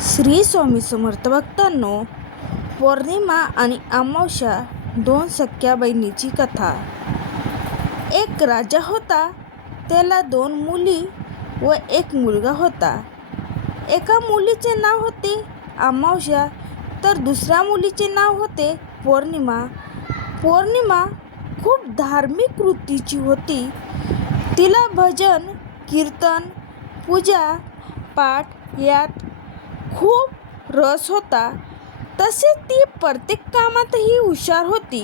श्री स्वामी समर्थ भक्तांनो, पौर्णिमा आणि अमावस्या दोन सख्या बहिणीची कथा. एक राजा होता. त्याला दोन मुली व एक मुलगा होता. एका मुलीचे नाव होते अमावस्या तर दुसऱ्या मुलीचे नाव होते पौर्णिमा. पौर्णिमा खूप धार्मिक वृत्तीची होती. तिला भजन, कीर्तन, पूजा पाठ यात खूप रस होता. तसेच ती प्रत्येक कामातही हुशार होती.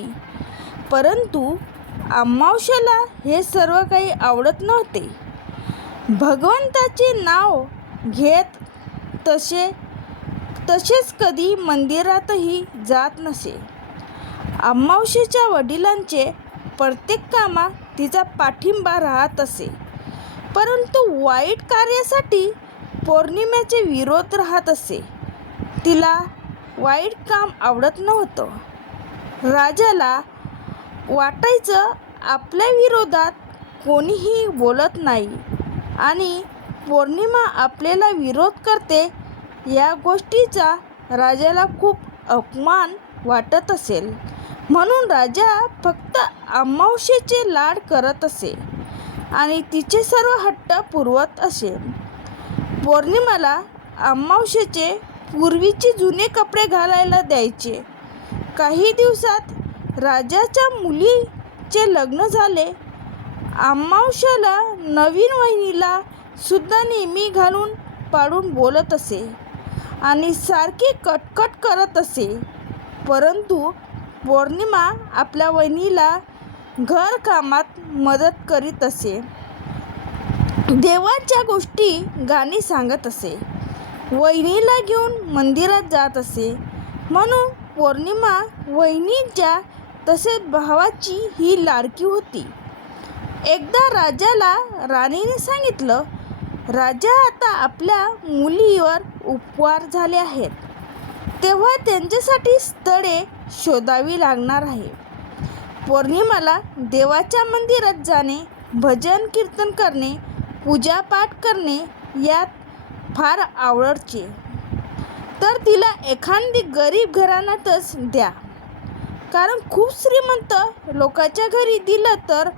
परंतु अमावस्याला हे सर्व काही आवडत नव्हते. भगवंताचे नाव घेत तसेच कधी मंदिरातही जात नसे. अमावस्येच्या वडिलांचे प्रत्येक कामात तिचा पाठिंबा राहत असे. परंतु वाईट कार्यासाठी पौर्णिमेचे विरोध राहत असे. तिला वाईट काम आवडत नव्हतं. राजाला वाटायचं आपल्या विरोधात कोणीही बोलत नाही आणि पौर्णिमा आपल्याला विरोध करते या गोष्टीचा राजाला खूप अपमान वाटत असेल. म्हणून राजा फक्त अमावस्येचे लाड करत असे आणि तिचे सर्व हट्ट पुरवत असे. पौर्णिमाला अमावस्येचे पूर्वीचे जुने कपडे घालायला द्यायचे. काही दिवसात राजाच्या मुलीचे लग्न झाले. अमावस्याला नवीन वहिनीला सुद्धा नेहमी घालून पाडून बोलत असे आणि सारखे कटकट करत असे. परंतु पौर्णिमा आपल्या वहिनीला घरकामात मदत करीत असे. देवाच्या गोष्टी गाणी सांगत असे. वहिनीला घेऊन मंदिरात जात असे. म्हणून पौर्णिमा वहिनीच्या तसेच भावाची ही लाडकी होती. एकदा राजाला राणीने सांगितलं, राजा आता आपल्या मुलीवर उपकार झाले आहेत, तेव्हा त्यांच्यासाठी स्थळे शोधावी लागणार आहे. पौर्णिमाला देवाच्या मंदिरात जाणे, भजन कीर्तन करणे, पूजापाठ करणे यात फार आवडायचे. तर तिला एखादी गरीब घराण्यातच द्या, कारण खूप श्रीमंत लोकांच्या घरी दिलं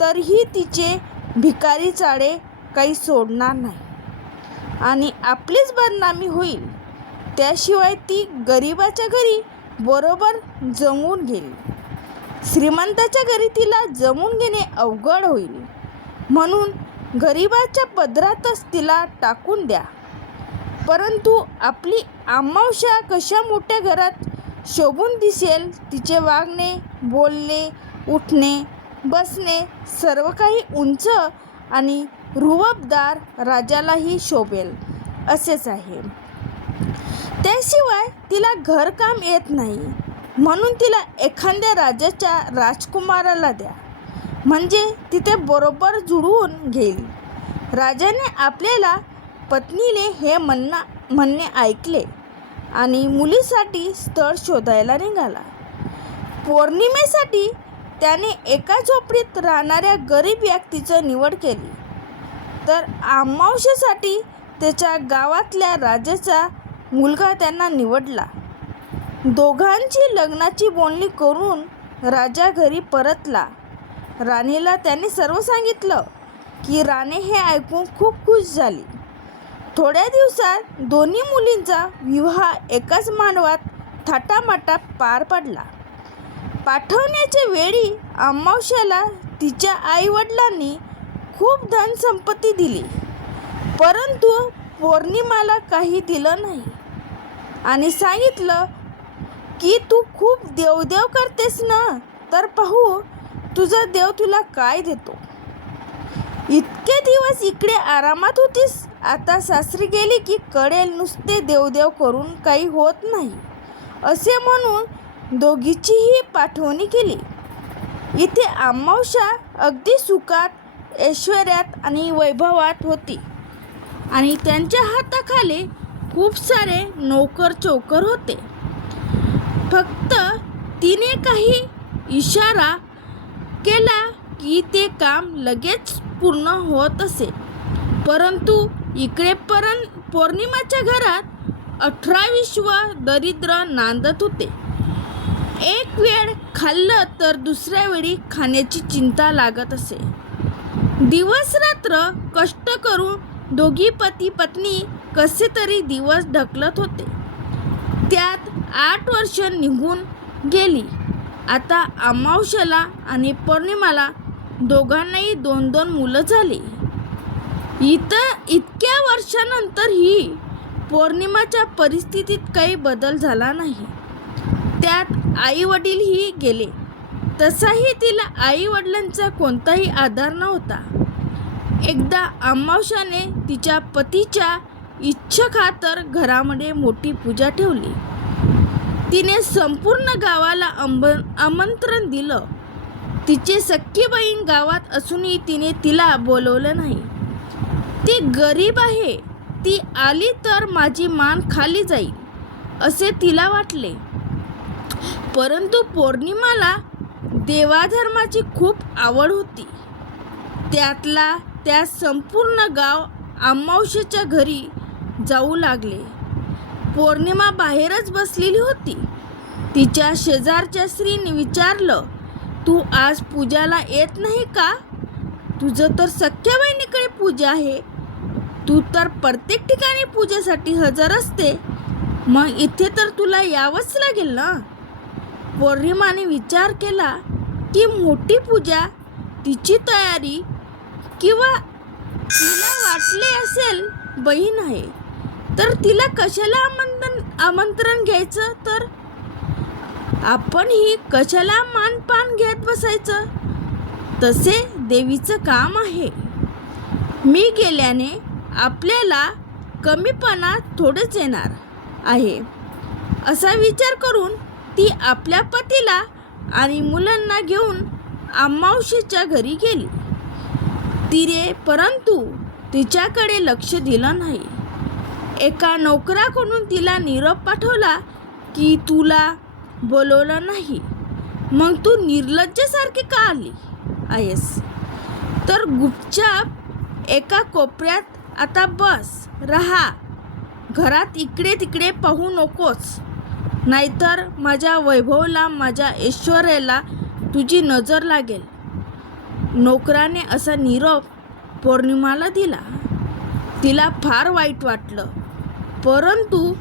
तरीही तिचे भिकारी चाळे काही सोडणार नाही आणि आपलीच बदनामी होईल. त्याशिवाय ती गरिबाच्या घरी बरोबर जमून घेईल. श्रीमंताच्या घरी तिला जमून घेणे अवघड होईल. म्हणून गरिबाच्या पदरातच तिला टाकून द्या. परंतु आपली अमावस्या कशा मोठ्या घरात शोभून दिसेल. तिचे वागणे, बोलणे, उठणे, बसणे सर्व काही उंच आणि रुबाबदार राजालाही शोभेल असेच आहे. त्याशिवाय तिला घरकाम येत नाही. म्हणून तिला एखाद्या राजाच्या राजकुमाराला द्या, म्हणजे तिथे बरोबर जुळवून घेईल. राजाने आपल्याला पत्नीने हे म्हणणे ऐकले आणि मुलीसाठी स्थळ शोधायला निघाला. पौर्णिमेसाठी त्याने एका झोपडीत राहणाऱ्या गरीब व्यक्तीची निवड केली. तर अमावस्येसाठी त्याच्या गावातल्या राजाचा मुलगा त्यांना निवडला. दोघांची लग्नाची बोलणी करून राजा घरी परतला. राणीला त्याने सर्व सांगितलं की राणी हे ऐकून खूप खुश झाली. थोड्या दिवसात दोन्ही मुलींचा विवाह एकाच मांडवात थाटामाटात पार पडला. पाठवण्याच्या वेळी अमावस्याला तिच्या आईवडिलांनी खूप धनसंपत्ती दिली. परंतु पौर्णिमाला काही दिलं नाही आणि सांगितलं की तू खूप देवदेव करतेस ना, तर पाहू तुझा देव तुला काय देतो. इतके दिवस इकडे आरामात होतीस, आता सासरी गेली की कळेल, नुसते देवदेव करून काही होत नाही असे म्हणून दोघीचीही पाठवणी केली. इथे अमावस्या अगदी सुखात, ऐश्वर्यात आणि वैभवात होती आणि त्यांच्या हाताखाली खूप सारे नोकर चौकर होते. फक्त तिने काही इशारा केला की ते काम लगेच पूर्ण होत असे. परंतु इकडे पौर्णिमाच्या घरात 18वीं दरिद्र नांदत होते. एक वेळ खाल्लं तर दुसऱ्या वेळी खाण्याची चिंता लागत असे. दिवस रात्र कष्ट करून दोघी पती पत्नी कसे तरी दिवस ढकलत होते. त्यात 8 वर्ष निघून गेली. आता अमावास्येला आणि पौर्णिमाला दोघांनाही 2-2 मुलं झाली. इतक्या वर्षानंतरही पौर्णिमाच्या परिस्थितीत काही बदल झाला नाही. त्यात आई वडीलही गेले. तसाही तिला आई वडिलांचा कोणताही आधार नव्हता. एकदा अमावास्येने तिच्या पतीच्या इच्छेखातर घरामध्ये मोठी पूजा ठेवली. तिने संपूर्ण गावाला आमंत्रण दिलं. तिची सख्खी बहीण गावात असूनही तिला बोलवलं नाही. ती गरीब आहे, ती आली तर माझी मान खाली जाईल असे तिला वाटले. परंतु पौर्णिमाला देवाधर्माची खूप आवड होती. त्या संपूर्ण गाव अमावास्येच्या घरी जाऊ लागले. पौर्णिमा बाहेरच बसलेली होती. तिच्या शेजारच्या स्त्रीने विचारलं, तू आज पूजाला येत नाही का? तुझं तर सख्ख्या बहिणीकडे पूजा आहे. तू तर प्रत्येक ठिकाणी पूजेसाठी हजर असते. मग इथे तर तुला यावंच लागेल ना. पौर्णिमाने विचार केला की मोठी पूजा, तिची तयारी, किंवा तिला वाटले असेल बहीण आहे तर तिला कशाला आमंत्रण घ्यायचं, तर आपणही कशाला मानपान घेत बसायचं. तसे देवीचं काम आहे. मी गेल्याने आपल्याला कमीपणा थोडेच येणार आहे असा विचार करून ती आपल्या पतीला आणि मुलांना घेऊन अमावास्येच्या घरी गेली. तिने परंतु तिच्याकडे लक्ष दिलं नाही. एका नोकराकडून तिला निरोप पाठवला की तुला बोलवलं नाही, मग तू निर्लज्जसारखी का आली आहेस? तर गुपचाप एका कोपऱ्यात आता बस, राहा. घरात इकडे तिकडे पाहू नकोस, नाहीतर माझ्या वैभवला, माझ्या ऐश्वर्याला तुझी नजर लागेल. नोकराने असा निरोप पौर्णिमाला दिला. तिला फार वाईट वाटलं, परंतु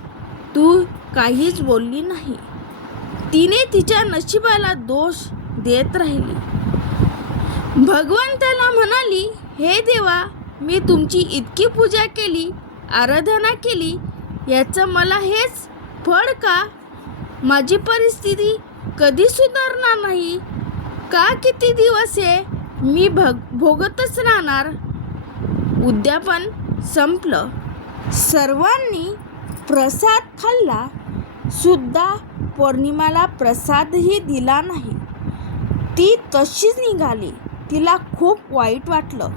तू काहीच बोलली नाही. तिने तिच्या नशिबाला दोष देत राहिली. भगवंताला म्हणाली, हे देवा, मी तुमची इतकी पूजा केली, आराधना केली, याचं मला हेच फळ का? माझी परिस्थिती कधी सुधारणार नाही का? किती दिवस हे मी भोगतच राहणार. उद्यापन संपलं. सर्वांनी प्रसाद खाल्ला सुद्धा पौर्णिमाला प्रसादही दिला नाही. ती तशीच निघाली. तिला खूप वाईट वाटलं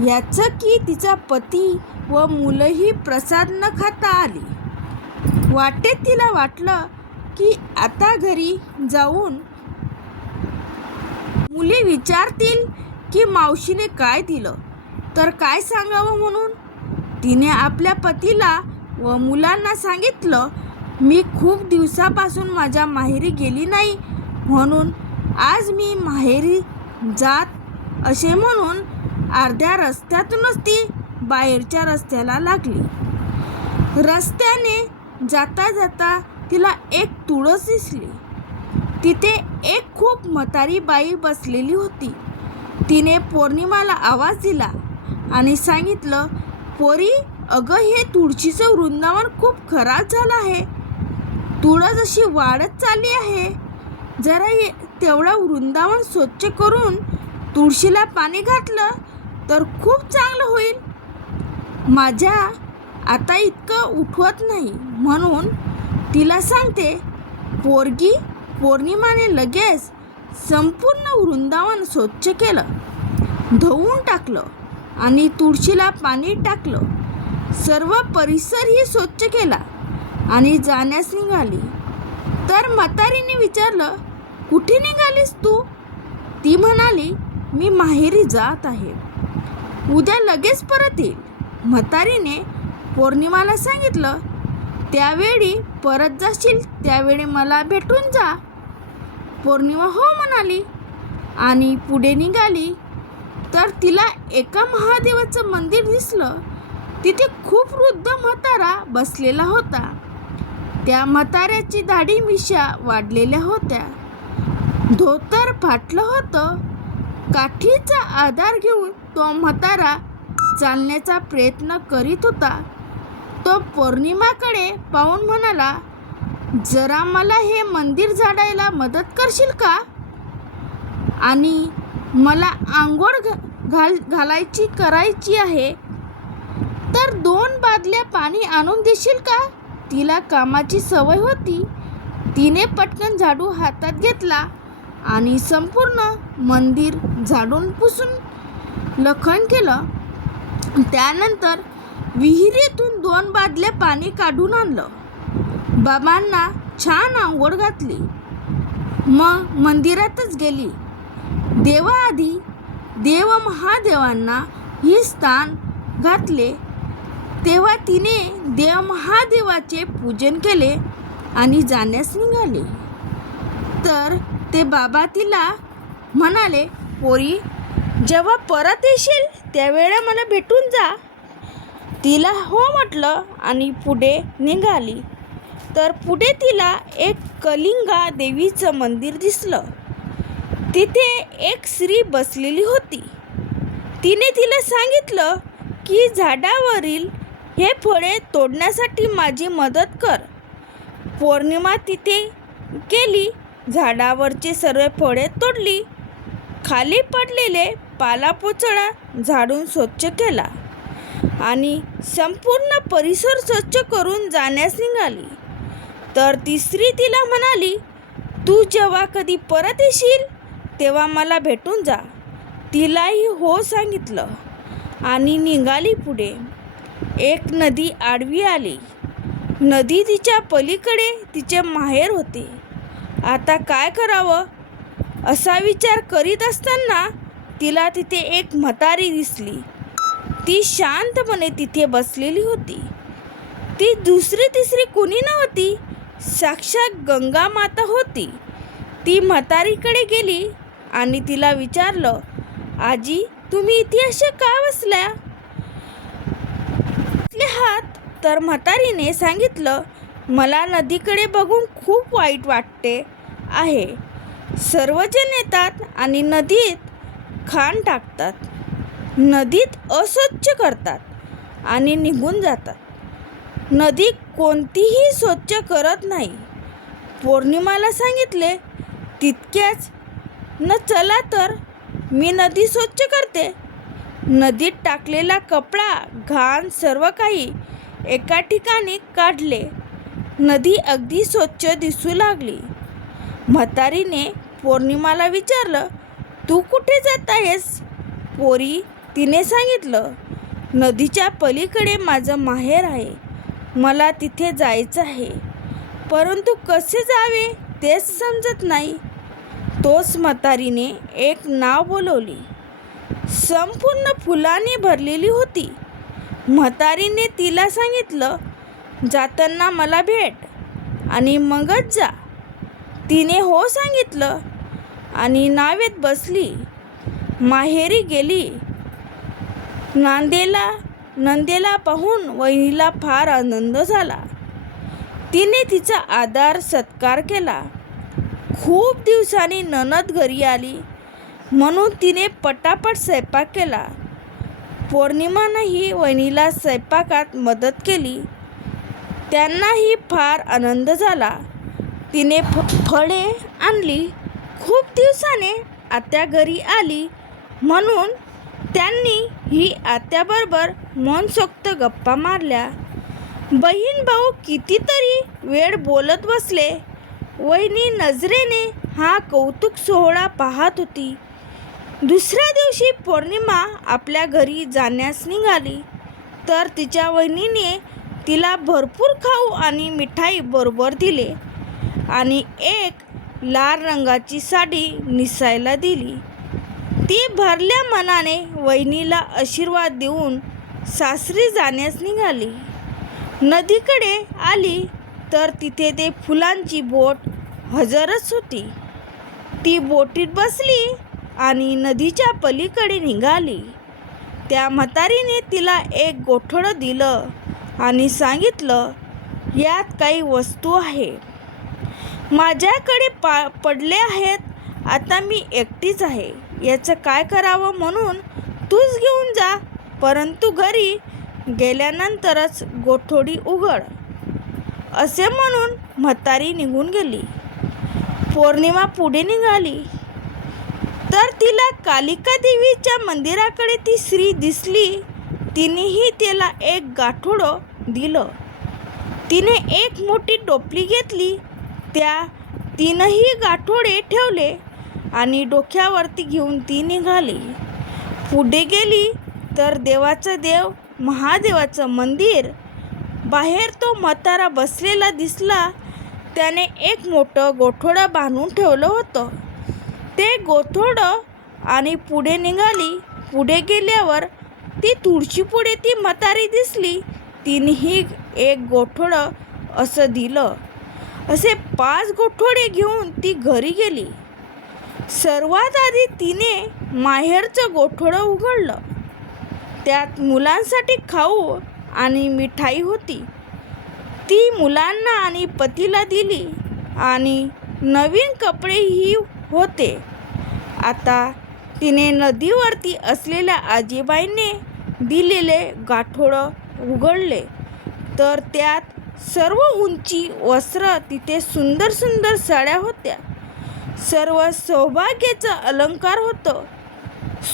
याचं की तिचा पती व मुलंही प्रसाद न खाता आली. वाटेत तिला वाटलं की आता घरी जाऊन मुले विचारतील की मावशीने काय दिलं, तर काय सांगावं म्हणून तिने आपल्या पतीला व मुलांना सांगितलं, मी खूप दिवसापासून माझ्या माहेरी गेली नाही, म्हणून आज मी माहेरी जात असे म्हणून अर्ध्या रस्त्यातूनच ती बाहेरच्या रस्त्याला लागली. रस्त्याने जाता जाता तिला एक तुळस दिसली. तिथे एक खूप म्हातारी बाई बसलेली होती. तिने पौर्णिमाला आवाज दिला आणि सांगितलं, पोरी, अगं, हे तुळशीचं वृंदावन खूप खराब झालं आहे. तुळस अशी वाढत चालली आहे. जरा तेवढं वृंदावन स्वच्छ करून तुळशीला पाणी घातलं तर खूप चांगलं होईल. माझ्या आता इतकं उठवत नाही, म्हणून तिला सांगते. पोरगी पौर्णिमाने लगेच संपूर्ण वृंदावन स्वच्छ केलं, धुवून टाकलं आणि तुळशीला पाणी टाकलं. सर्व परिसरही स्वच्छ केला आणि जाण्यास निघाली. तर म्हातारीने विचारलं, कुठे निघालीस तू? ती म्हणाली, मी माहेरी जात आहे, उद्या लगेच परत येईल. म्हातारीने पौर्णिमाला सांगितलं, त्यावेळी परत जाशील त्यावेळी मला भेटून जा. पौर्णिमा हो म्हणाली आणि पुढे निघाली. तर तिला एका महादेवाचं मंदिर दिसलं. तिथे खूप वृद्ध म्हातारा बसलेला होता. त्या म्हाताऱ्याची दाढी मिशा वाढलेल्या होत्या. धोतर फाटलं होतं. काठीचा आधार घेऊन तो म्हातारा चालण्याचा प्रयत्न करीत होता. तो पौर्णिमाकडे पाहून म्हणाला, जरा मला हे मंदिर झाडायला मदत करशील का? आणि मला आंघोळ घालायची करायची आहे. तर 2 बादल्या पाणी आणून देशील का? तिला कामाची सवय होती. तिने पटकन झाडू हातात घेतला आणि संपूर्ण मंदिर झाडून पुसून लखण केलं. त्यानंतर विहिरीतून 2 बादल्या पाणी काढून आणलं. बाबांना छान आंघोळ घातली. मग मंदिरातच गेली. देवाआधी देव महादेवांना ही स्थान घातले. तेव्हा तिने देव महादेवाचे पूजन केले आणि जाण्यास निघाली. तर ते बाबा तिला म्हणाले, पोरी, जेव्हा परत येशील त्यावेळेला मला भेटून जा. तिला हो म्हटलं आणि पुढे निघाली. तर पुढे तिला एक कलिंगा देवीचं मंदिर दिसलं. तिथे एक स्त्री बसलेली होती. तिने तिला सांगितलं की झाडावरील हे फळे तोडण्यासाठी माझी मदत कर. पौर्णिमा तिथे गेली. झाडावरची सर्व फळे तोडली. खाली पडलेले पालापोचळा झाडून स्वच्छ केला आणि संपूर्ण परिसर स्वच्छ करून जाण्यास निघाली. तर ती स्त्री तिला म्हणाली, तू जेव्हा कधी परत येशील तेव्हा मला भेटून जा. तिलाही हो सांगितलं आणि निघाली पुढे. एक नदी आडवी आली. नदी तिच्या पलीकडे तिचे माहेर होते. आता काय करावं असा विचार करीत असताना तिला तिथे एक म्हातारी दिसली. ती शांतपणे तिथे बसलेली होती. ती दुसरी तिसरी कुणी नव्हती, साक्षात गंगा माता होती. ती म्हातारीकडे गेली आणि तिला विचारलं, आजी, तुम्ही इथे अशा का बसल्या आहात? तर म्हातारीने सांगितलं, मला नदीकडे बघून खूप वाईट वाटते आहे. सर्वजण येतात आणि नदीत घाण टाकतात, नदीत अस्वच्छ करतात आणि निघून जातात. नदी कोणतीही स्वच्छ करत नाही. पौर्णिमाला सांगितले, तितक्याच न चला तर मी नदी स्वच्छ करते. नदीत टाकलेला कपडा, घाण सर्व काही एका ठिकाणी काढले. नदी अगदी स्वच्छ दिसू लागली. म्हातारीने पौर्णिमाला विचारलं, तू कुठे जात आहेस? पोरी, तिने सांगितलं, नदीच्या पलीकडे माझं माहेर आहे. मला तिथे जायचं आहे, परंतु कसे जावे तेच समजत नाही. तोच म्हातारीने एक नाव बोलवली. संपूर्ण फुलांनी भरलेली होती. म्हातारीने तिला सांगितलं, जाताना मला भेट आणि मगच जा. तिने हो सांगितलं आणि नावेत बसली. माहेरी गेली. नंदेला पाहून वहिनीला फार आनंद झाला. तिने तिचा आदर सत्कार केला. खूप दिवसांनी नणद घरी आली म्हणून तिने पटापट स्वयंपाक केला. पौर्णिमानंही वहिनीला स्वयंपाकात मदत केली. त्यांनाही फार आनंद झाला. तिने फळे आणली. खूप दिवसाने आत्या घरी आली म्हणून त्यांनी ही आत्याबरोबर मनसोक्त गप्पा मारल्या. बहीण भाऊ कितीतरी वेळ बोलत बसले. वहिनी नजरेने हा कौतुक सोहळा पाहत होती. दुसऱ्या दिवशी पौर्णिमा आपल्या घरी जाण्यास निघाली. तर तिच्या वहिनीने तिला भरपूर खाऊ आणि मिठाई बरोबर दिले आणि एक लाल रंगाची साडी नेसायला दिली. ती भरल्या मनाने वहिनीला आशीर्वाद देऊन सासरी जाण्यास निघाली. नदीकडे आली तर तिथे ते फुलांची बोट हजरच होती. ती बोटीत बसली आणि नदीच्या पलीकडे निघाली. त्या म्हातारीने तिला एक गोठडं दिलं आणि सांगितलं, यात काही वस्तू आहे. माझ्याकडे पडले आहेत. आता मी एकटीच आहे. याचं काय करावं म्हणून तूच घेऊन जा, परंतु घरी गेल्यानंतरच गोठडी उघड. असे म्हणून म्हातारी निघून गेली. पौर्णिमा पुढे निघाली तर तिला कालिका देवीच्या मंदिराकडे ती स्त्री दिसली. तिनेही तिला एक गाठोडं दिलं. तिने एक मोठी टोपली घेतली. त्या तीनही गाठोडे ठेवले आणि डोक्यावरती घेऊन ती निघाली. पुढे गेली तर देवाचं देव महादेवाचं मंदिर. बाहेर तो म्हातारा बसलेला दिसला. त्याने एक मोठं गोठोडं बांधून ठेवलं होतं. ते गोठोडं आणि पुढे निघाली. पुढे गेल्यावर ती तुळशीपुढे ती म्हातारी दिसली. तिनेही एक गोठोडं असं दिलं. असे 5 गोठोडे घेऊन ती घरी गेली. सर्वात आधी तिने माहेरचं गोठोडं उघडलं. त्यात मुलांसाठी खाऊ आणि मिठाई होती. ती मुलांना आणि पतीला दिली आणि नवीन कपडेही होते. आता तिने नदीवरती असलेल्या आजीबाईंनी दिलेले गाठोडं उघडले तर त्यात सर्व उंची वस्त्र, तिथे सुंदर सुंदर साड्या होत्या. सर्व सौभाग्याचा अलंकार होतं.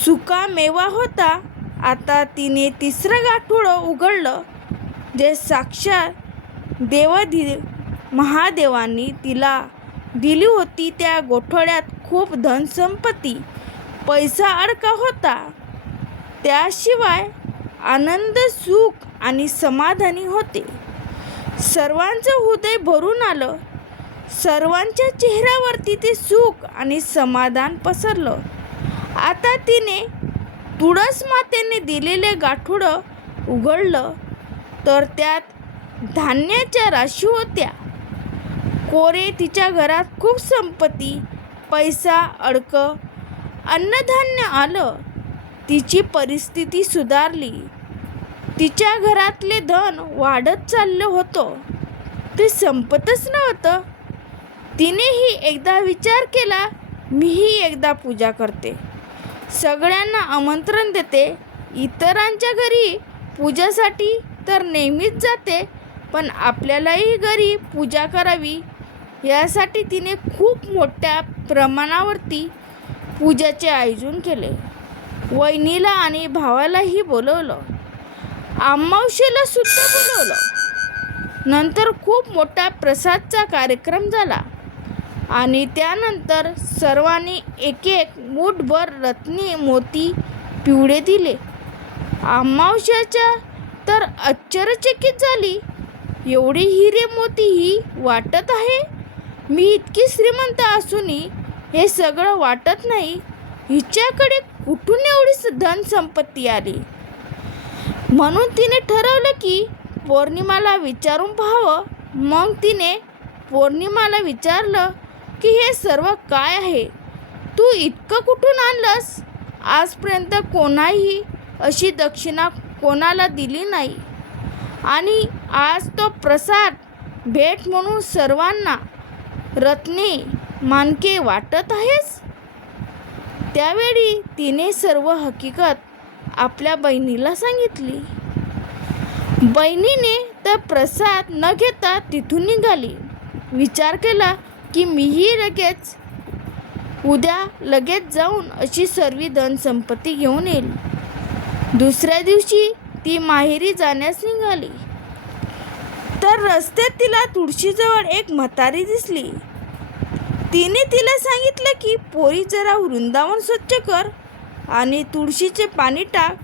सुका मेवा होता. आता तिने 3रं गाठोडं उघडलं जे साक्षात महादेवांनी तिला दिली होती. त्या गोठोड्यात खूप धनसंपत्ती, पैसा अडका होता. त्याशिवाय आनंद, सुख आणि समाधानी होते. सर्वांचं हृदय भरून आलं. सर्वांच्या चेहऱ्यावरती ते सुख आणि समाधान पसरलं. आता तिने तुळस मातेने दिलेले गाठोडं उघडलं तर त्यात धान्याच्या राशी होत्या. कोरे तिच्या घरात खूप संपत्ती, पैसा अडकं, अन्नधान्य आलं. तिची परिस्थिती सुधारली. तिच्या घरातले धन वाढत चाललं होतं. ते संपतच नव्हतं. तिनेही एकदा विचार केला, मीही एकदा पूजा करते, सगळ्यांना आमंत्रण देते. इतरांच्या घरी पूजासाठी तर नेहमीच जाते, पण आपल्यालाही घरी पूजा करावी यासाठी तिने खूप मोठ्या प्रमाणावरती पूजाचे आयोजन केले. वहिनीला आणि भावालाही बोलवलं. अमावास्येला सुद्धा बोलवलं. नंतर खूप मोठा प्रसादचा कार्यक्रम झाला आणि त्यानंतर सर्वांनी एक एक मूठभर रत्नी, मोती, पिवळे दिले. अमावास्येच्या तर आश्चर्यचकित झाली. एवढे हिरे मोती ही वाटत आहे. मी इतकी श्रीमंत असूनही हे सगळं वाटत नाही. हिच्याकडे कुठून एवढी धनसंपत्ती आली? म्हणून तिने ठरवलं की पौर्णिमाला विचारून पाहावं. मग तिने पौर्णिमाला विचारलं की हे सर्व काय आहे? तू इतकं कुठून आणलंस? आजपर्यंत कोणाही अशी दक्षिणा कोणाला दिली नाही आणि आज तो प्रसाद भेट म्हणून सर्वांना रत्ने, माणके वाटत आहेस? त्यावेळी तिने सर्व हकीकत आपल्या बहिणीला सांगितली. बहिणीने तर प्रसाद न घेता तिथून निघाली. विचार केला की मीही उद्या लगेच जाऊन अशी सर्व धनसंपत्ती घेऊन येईल. दुसऱ्या दिवशी ती माहेरी जाण्यास निघाली तर रस्त्यात तिला तुळशीजवळ एक म्हातारी दिसली. तिने तिला सांगितलं की पोरी, जरा वृंदावन स्वच्छ कर आणि तुळशीचे पाणी टाक.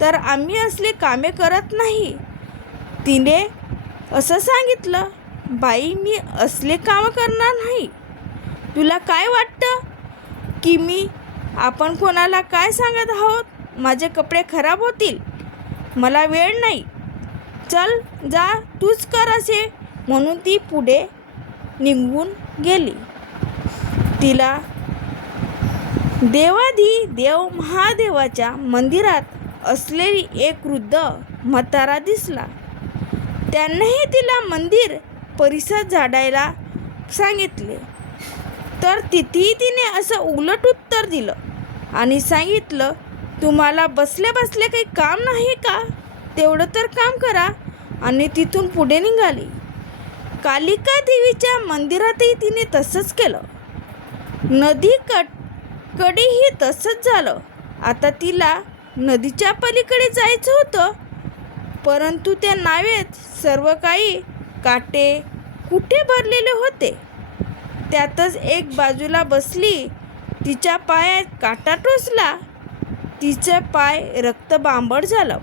तर आम्ही असले कामे करत नाही. तिने असं सांगितलं, बाई, मी असले कामं करणार नाही. तुला काय वाटतं की आपण कोणाला काय सांगत आहोत? माझे कपडे खराब होतील. मला वेळ नाही. चल जा तूच कर असे म्हणून ती पुढे निघून गेली. तिला देवाधी देव महादेवाच्या मंदिरात असलेली एक वृद्ध म्हातारा दिसला. त्यानेही तिला मंदिर परिसर झाडायला सांगितले. तर तिथेही तिने असं उलट उत्तर दिलं आणि सांगितलं, तुम्हाला बसल्या बसल्या काही काम नाही का? तेवढं तर काम करा. आणि तिथून पुढे निघाली. कालिका देवीच्या मंदिरातही तिने तसंच केलं. कडेही तसंच झालं. आता तिला नदीच्या पलीकडे जायचं होतं, परंतु त्या नावेत सर्व काही काटे कुठे भरलेले होते. त्यातच एक बाजूला बसली. तिच्या पायात काटा टोचला. तिचा पाय रक्तबांबड झालं.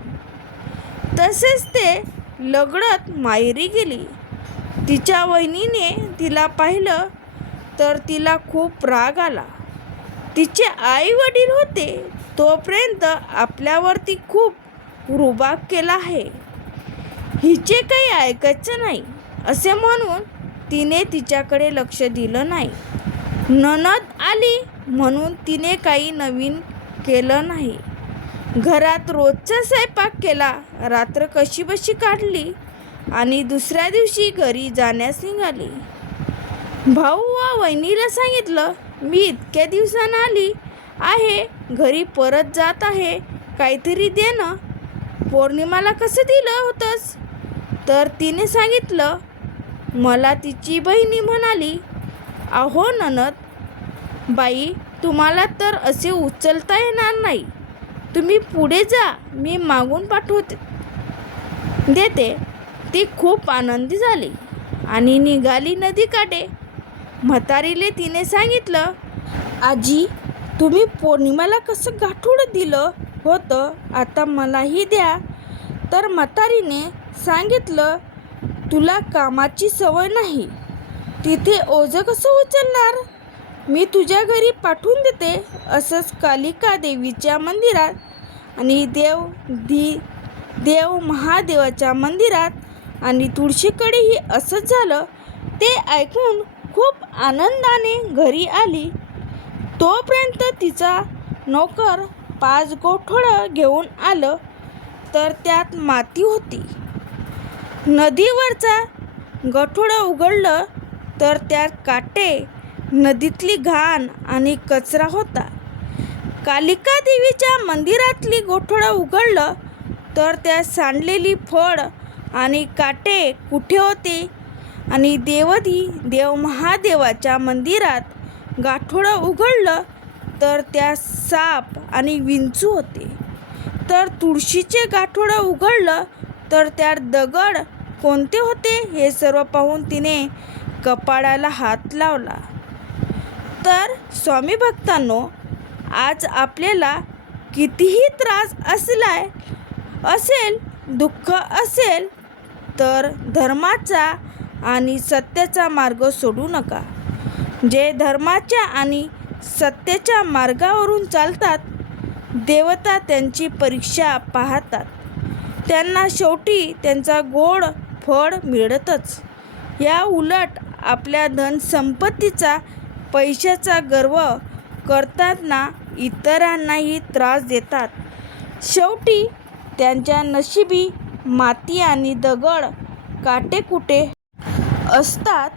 तसेच ते लगडत माहेरी गेली. तिच्या वहिनीने तिला पाहिलं तर तिला खूप राग आला. तिचे आई वडील होते तोपर्यंत आपल्यावरती खूप रुबाब केला आहे, हिचे काही ऐकायचं नाही असे म्हणून तिने तिच्याकडे लक्ष दिलं नाही. नणद आली म्हणून तिने काही नवीन केलं नाही. घरात रोजचा स्वयंपाक केला, रात्र कशीबशी काढली आणि दुसऱ्या दिवशी घरी जाण्यास निघाली. भाऊ व वहिनीला सांगितलं, मी इतक्या दिवसानं आली आहे, घरी परत जात आहे, काहीतरी दे ना. पौर्णिमाला कसं दिलं होतंस? तर तिने सांगितलं. मला तिची बहिणी म्हणाली, अहो नणद बाई, तुम्हाला तर असे उचलता येणार नाही, तुम्ही पुढे जा, मी मागून पाठवते देते. ती खूप आनंदी झाली आणि निघाली नदीकाठे. म्हातारीले तिने सांगितलं, आजी तुम्ही पौर्णिमाला कसं गाठोडं दिलं होतं, आता मलाही द्या. तर म्हातारीने सांगितलं, तुला कामाची सवय नाही, तिथे ओझं कसं उचलणार, मी तुझ्या घरी पाठवून देते. असंच कालिका देवीच्या मंदिरात आणि देव महादेवाच्या मंदिरात आणि तुळशीकडेही असंच झालं. ते ऐकून खूप आनंदाने घरी आली. तोपर्यंत तिचा नोकर 5 गोठोडं घेऊन आलं तर त्यात माती होती. नदीवरचा गठोडं उघडलं तर त्यात काटे, नदीतली घाण आणि कचरा होता. कालिका देवीच्या मंदिरातली गोठोडं उघडलं तर त्यात सांडलेली फळ आणि काटे कुठे होते. आणि देव महादेवाच्या मंदिरात गाठोडं उघडलं तर त्यात साप आणि विंचू होते. तर तुळशीचे गाठोडं उघडलं तर त्यात दगड कोणते होते हे सर्व पाहून तिने कपाळाला हात लावला. तर स्वामी भक्तांनो, आज आपल्याला कितीही त्रास असेल, दुःख असेल, तर धर्माचा आणि सत्याचा मार्ग सोडू नका. जे धर्माच्या आणि सत्याच्या मार्गावरून चालतात, देवता त्यांची परीक्षा पाहतात. त्यांना शेवटी त्यांचा गोड फळ मिळतच. या उलट आपल्या धनसंपत्तीचा, पैशाचा गर्व करताना इतरांनाही त्रास देतात. शेवटी त्यांच्या नशिबी माती आणि दगड काटेकुटे असतात.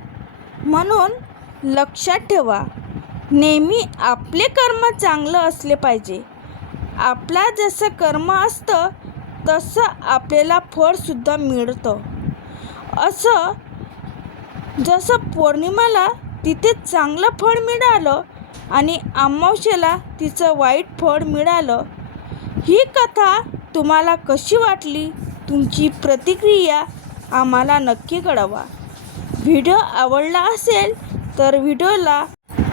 म्हणून लक्षात ठेवा, नेहमी आपले कर्म चांगलं असले पाहिजे. आपला जसं कर्म असतं तसं आपल्याला फळसुद्धा मिळतं. असं जसं पौर्णिमाला तिथे चांगलं फळ मिळालं आणि अमावास्येला तिचं वाईट फळ मिळालं. ही कथा तुम्हाला कशी वाटली? तुमची प्रतिक्रिया आम्हाला नक्की कळवा. व्हिडिओ आवडला असेल तर व्हिडिओला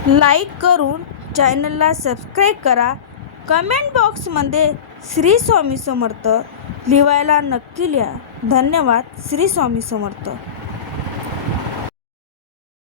लाईक करून चॅनलला सबस्क्राईब करा. कमेंट बॉक्समध्ये श्री स्वामी समर्थ लिहायला नक्की लिहा. धन्यवाद. श्री स्वामी समर्थ.